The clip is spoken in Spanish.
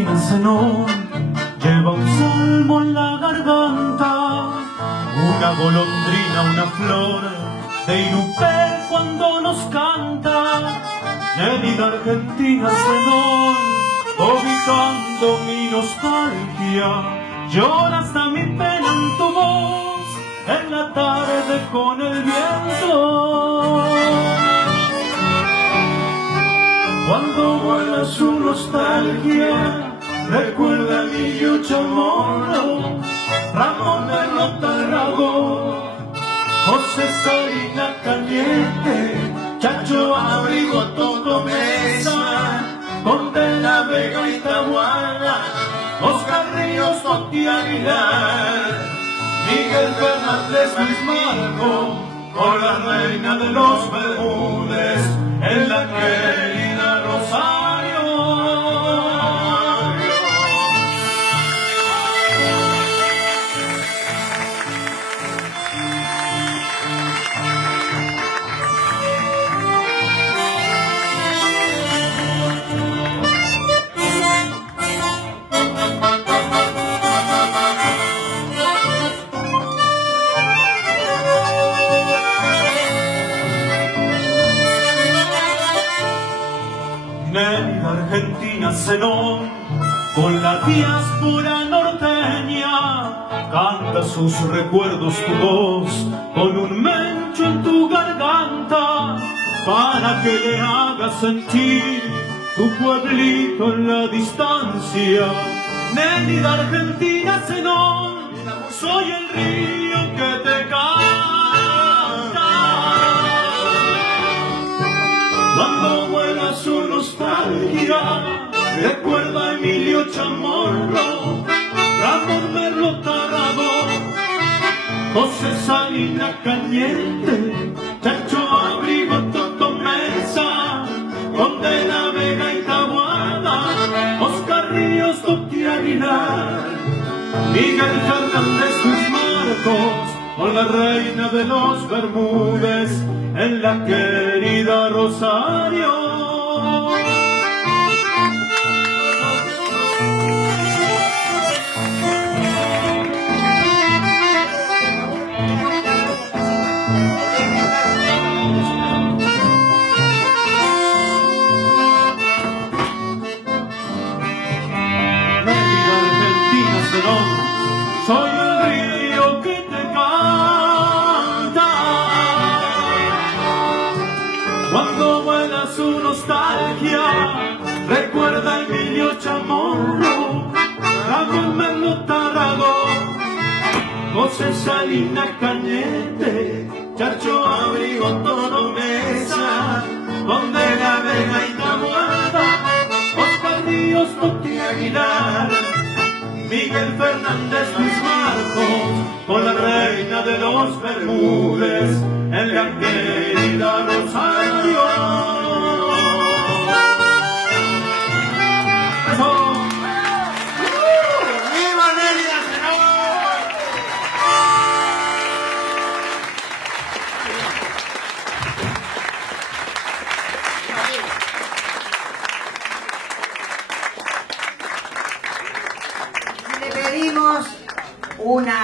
Argentina Zenón lleva un salmo en la garganta, una golondrina, una flor de Irupé cuando nos canta. Nélida Argentina Zenón, ubicando mi nostalgia, llora hasta mi pena en tu voz, en la tarde con el viento. Cuando vuela su nostalgia, recuerda a mi Chamorro, Ramón de Rotarragó, José Sarina Cañete, Chacho Abrigo, Toto Mesa, Conde de la Vega y Tahuana, Oscar Ríos, Toti Aguilar, Miguel Fernández, Luis Marco, por la reina de los Bermúdez, en la querida Rosario. Nélida Argentina Zenón, con la diáspora norteña, canta sus recuerdos tu voz, con un mencho en tu garganta, para que le hagas sentir tu pueblito en la distancia. Nélida Argentina Zenón, soy el río que te canta. Cuando vuela su nostalgia, recuerda a Emilio Chamorro, Ramón Merlo Tarragó, José Salina Cañete, Chacho Abrigo, Toto Mesa, Conde de la Vega y Tahuana, Oscar Ríos, Toti Aguilar, Miguel Fernández, Luis Marcos, por la reina de los Bermúdez, en la querida Rosario. Nélida Argentina Zenón, soy el río que te canta. Cuando vuela su nostalgia, recuerda a Emilio Chamorro, Ramón Merlo Tarragó, José Salina Cañete, Chacho Abrigo, Toto Mesa, Conde de la Vega y Tahuana, Oscar Ríos, Toti Aguilar, Miguel Fernández, Luis Marcos, con la reina de los Bermúdez, en la querida Rosario. ¡Viva Nélida Zenón! Le pedimos una